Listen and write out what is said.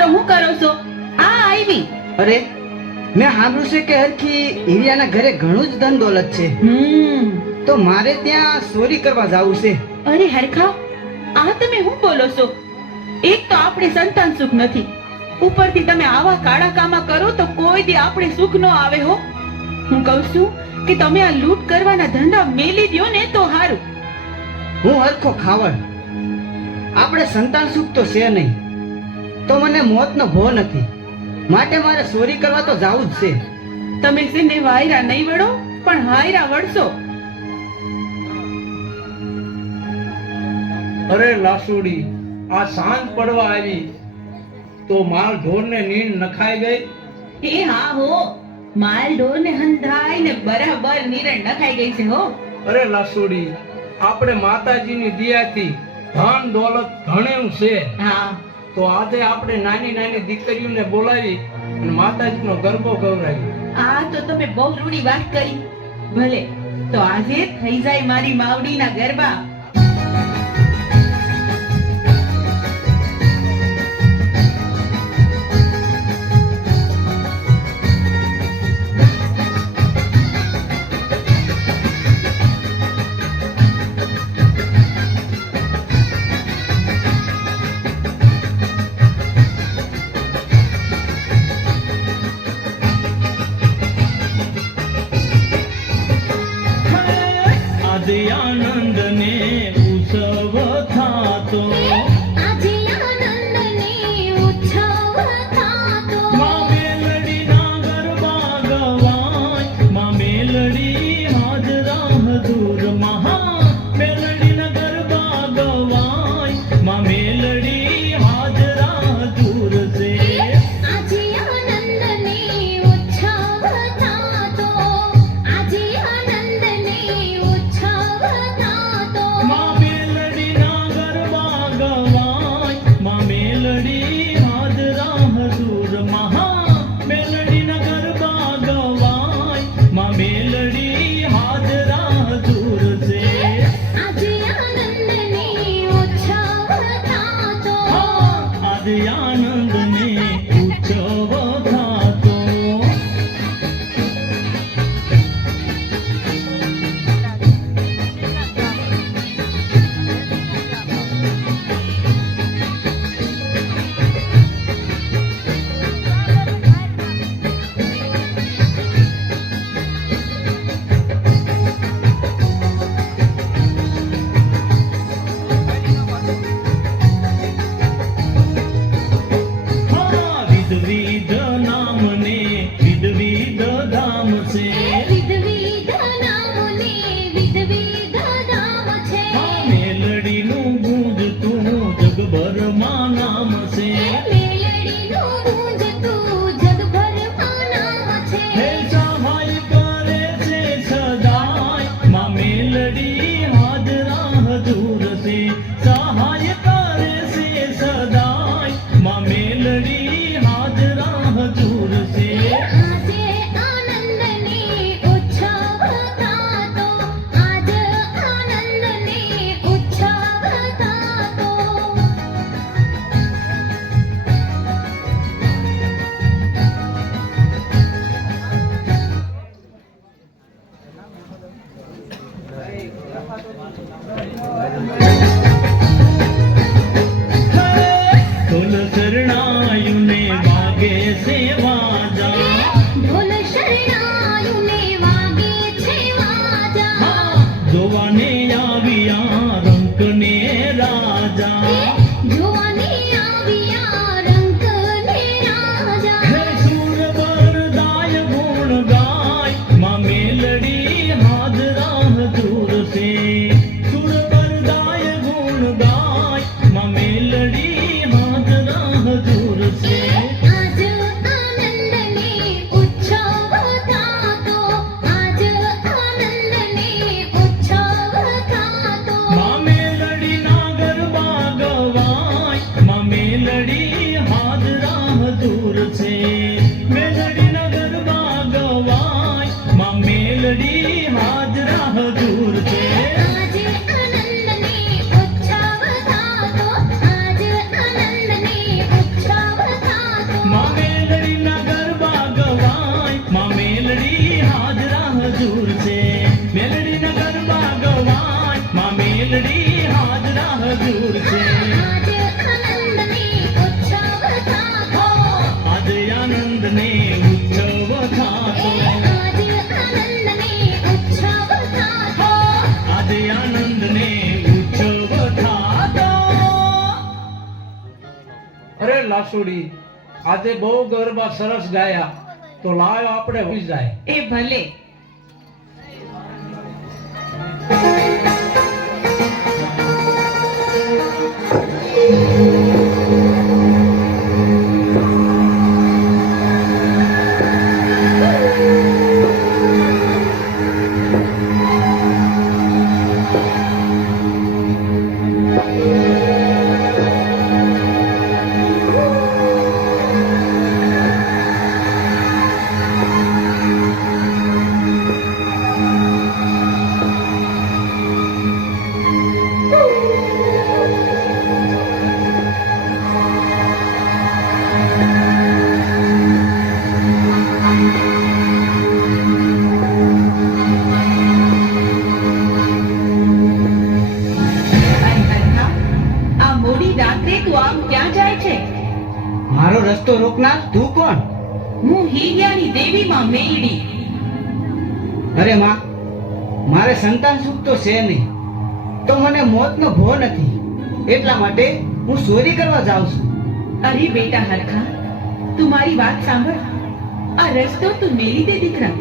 કરો હું કરો છો? આ આવી. અરે મેં સાંભળ્યું છે કે હરખી હિરિયાના ઘરે ઘણું જ ધન દોલત છે, તો મારે ત્યાં ચોરી કરવા જવું છે. અરે હરખા, આ તમે શું બોલો છો? એક તો આપણે સંતાન સુખ નથી, ઉપરથી તમે આવા કાળા કામા કરો તો કોઈ દી આપણે સુખ ન આવે હો. હું કહું છું કે તમે આ લૂંટ કરવાના ધંધા મેલી દ્યો ને તો હારું. હું હરખો ખાવડ, આપણે સંતાન સુખ તો છે નહીં, તો મને મોતનો ભો નથી, માટે મારે ચોરી કરવા તો જવું જ છે. તમે છે ને વાયરા નહીં વળો પણ હાયરા વળશો. અરે લાસુડી, આ સાંજ પડવા આવી તો માલ ઢોરને નીંદ નખાઈ ગઈ. એ હા હો, માલ ઢોર ને હંધાઈ ને બરાબર નીરણ નખાઈ ગઈ છે હો. અરે લાસુડી, આપણે માતાજીની દયાથી ધન દોલત ઘણું છે, હા તો આજે આપણે નાની નાની દીકરીઓને બોલાવી અને માતાજીનો ગરબો ગવડાવી. આ તો તમે બહુ રૂડી વાત કરી. ભલે, તો આજે થઈ જાય મારી માવડીના ગરબા. આજે આનંદ ને ઉત્સવ થાતો, આજે આનંદ ને ઉત્સવ થાતો, માં મેલડી ના ગરબા ગવાય, માં મેલડી હાજરા હજુર, મહા મેલડી ના ગરબા ગવાય, માં મેલડી હાજરા હજુર છે. આજે આનંદ ને ઉત્સવ થાતો, આજે આનંદ ને ઉત્સવ થાતો, માં મેલડી ના ગરબા ગવાય, માં મેલડી હાજરા હજુર, મહા મેલડી ના ગરબા ગવાય, માં મેલડી હાજરા હજુર છે. આજે આનંદ ને ઉત્સવ થાતો, આજે આનંદ ને ઉત્સવ થાતો. વિધ નામ ને વિધ ધામ છે, વિધ નામ ને વિધ ધામ છે, મેલડી નું ગુંજતું જગભરમાં નામ છે. મેલડીનું ગુંજતું જગભરમાં નામ છે, હે સહાય કરે છે સદાય, માં મેલડી હાજરા હજુર છે. સહાય કરે છે સદાય, માં મેલડી હાજરા હજુર છે. આજે આનંદ ને ઉત્સવ થાતો, આજ આનંદ ને ઉત્સવ થાતો. ઢોલ શરણાયુને વાગે છે વાજા, ઢોલ શરણાયું ને વાગે છે વાજા, જોવાને આવ્યા રંક ને રાજા. જોવાને આવ્યા રંક ને રાજા, હે સુર વરદાય ગુણ ગાય, માં મેલડી હાજરા હજુર છે. સુર વરદાય ગુણ ગાય, માં મેલડી હાજરા હજુર છે. આજ આનંદ લાસુડી, આજે બહુ ગરબા સરસ ગાયા, તો લાવ આપણે હોઈ જાય. એ ભલે. અરે હરખા, આ મોડી રાત્રે તું આમ ક્યાં જાય છે? મારો રસ્તો રોકનાર તું કોણ? હું હીરિયાની દેવી માં મેલડી. અરે માં, મારે સંતાન સુખ તો છે નહીં, તો મને મોતનો ભો નથી, એટલા માટે હું ચોરી કરવા જાઉં છું. અરે બેટા હરખા, તું મારી વાત સાંભળ. આ રસ્તો તું મેલી દે દીકરા.